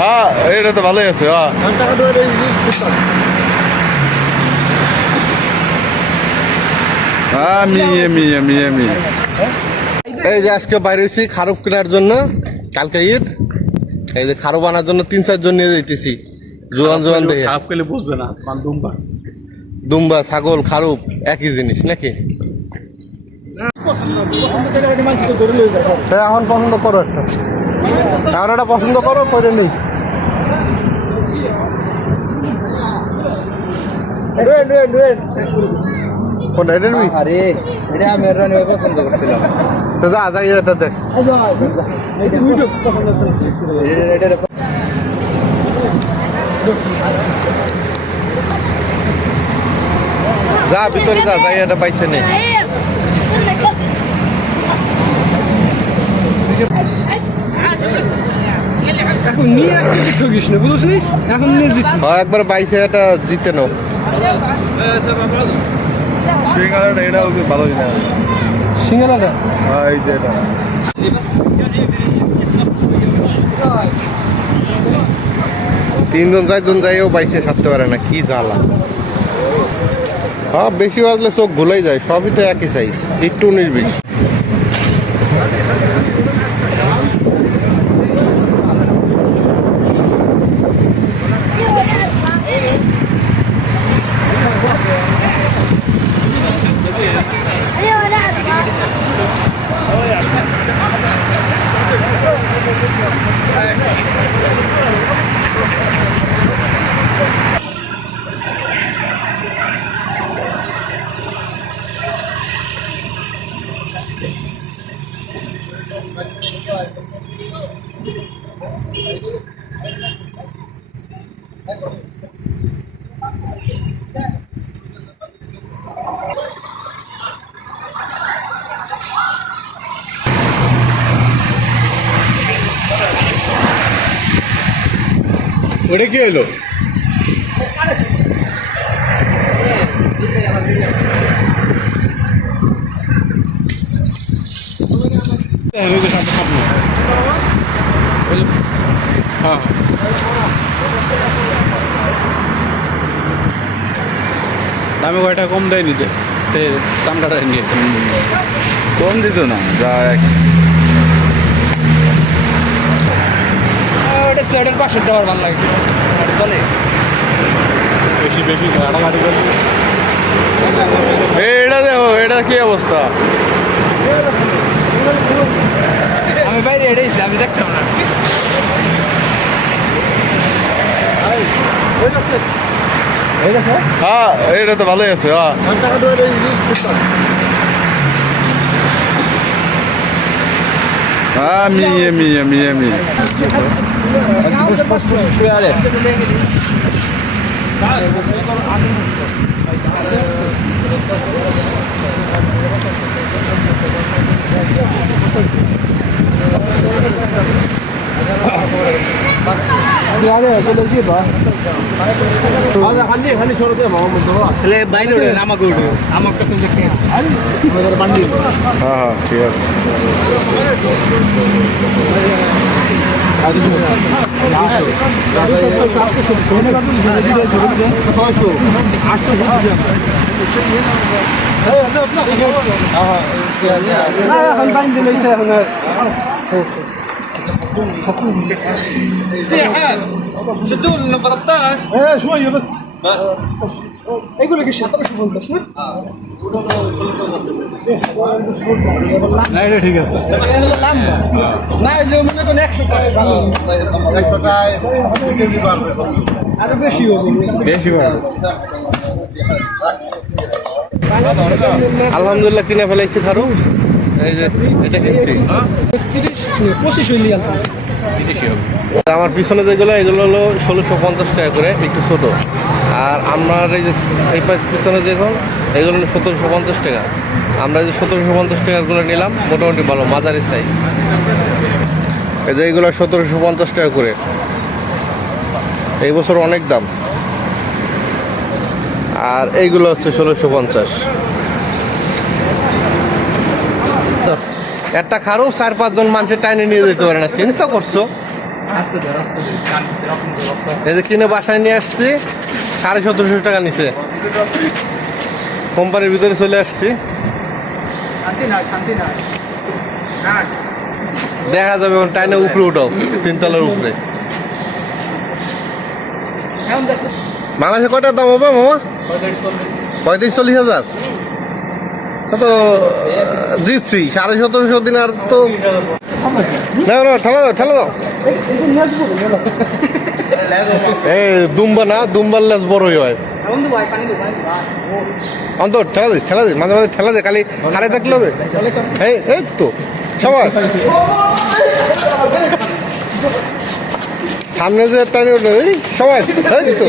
হ্যাঁ এটা তো ভালোই আছে। হ্যাঁ মিয়ে মিয়ে মিয়ে মিয়ে এই যে আজকে বাইরে হয়েছি খারুপ কেনার জন্য, কালকে ঈদ। এই যে খারু আনার জন্য 3-4 জন নিয়ে যাইতেছি। জোয়ান জোয়ান দেখে খারাপ করলে বুঝবে না। দুম্বা দুম্বা ছাগল খারুপ একই জিনিস নাকি? এখন পছন্দ করো একটা, এখন একটা পছন্দ করো, করে নেই। কোনটা এটা নিবি? আরে এটা আমি পছন্দ করছিলাম। তো যা যাই এটা দেখ। যা ভিতরে যা, যাই এটা পাইছে নেই। এখন নিয়ে একটু ঠকিস না, বুঝছিস? এখন নিয়ে একবার পাইছে এটা জিতে নাও। সিঙ্গালাটা এটা ভালোই না। সিঙ্গালাটা এই যে এটা 3 জন 4 জন যাইও পাইছে, সারতে পারে না, কি জ্বালা। হ্যাঁ বেশি বাজলে চোখ ভুলাই যায়, সবই তো একই সাইজ, একটু 19-20। ওটা কি হলো? হ্যাঁ দামে কয়টা কম দেয় নিতে, দাম কাটা নিয়ে কম দিত না, যা ওটা সোয়েটার 500 টাকার ভালো লাগে, চলে বেশি বেশি গাড়াগাড়ি করে। এটা দেখো, এটা কি অবস্থা। আমি বাইরে এটাই আমি দেখতাম না। হ্যাঁ এটা তো ভালোই আছে। হ্যাঁ মিয়ে মিয়ে মিয়ে মিয়ে হ্যাঁ ঠিক আছে। شدوا لنا 13 شويه بس يقول لك 1750 না? না এটা ঠিক আছে। না এই যে মনে করেন 100 টাকা ভালো, 100 টাকায় 2 কেজি পারবে, আরো বেশি হবে, বেশি পারবে। আলহামদুলিল্লাহ কিনে ফেলাইছি খারু। এই যে এটা কিনছি 25 হইলি আছে। আমার পিছনে যেগুলো, এগুলো হলো 1650 টাকা করে, একটু ছোট। আর আমার এই যে এই পিছনে দেখুন, এগুলো হলো 1750 টাকা। আমরা যে 1750 টাকাগুলো নিলাম, মোটামুটি ভালো মাঝারি সাইজ। এই যে এইগুলো 1750 টাকা করে, এই বছর অনেক দাম। আর এইগুলো হচ্ছে 1650। একটা খারো 4-5 জন মানুষের টাইনে নিয়ে যেতে পারে না, চিন্তা করছো? এই যে কিনে বাসায় নিয়ে আসছি, 1750 টাকা নিছে। কোম্পানির ভিতরে চলে আসছি, শান্তি নাই, শান্তি নাই। না, দেখা যাবে ওখানে টাইনে উপরে উঠাও, 3 তলার উপরে। এখন দেখো। বাংলাদেশে কয়টার দাম হবে মামা? 35-40 হাজার। তো দিচ্ছি 1750 দিন আর তো না না, ঠেলা দাও ঠেলা দাও। এই দুম্বা না, দুম্বার লেজ বড়ই হয়। এখন তো ভাই পানি দেবো, পানি দেবো। অন্তর ঠেলা দে মাঝে মাঝে ঠেলা দে, খালি খালি থাকলে হবে। এই এই তো সবাই সামনে যে টানি ওঠে, এই সবাই এই তো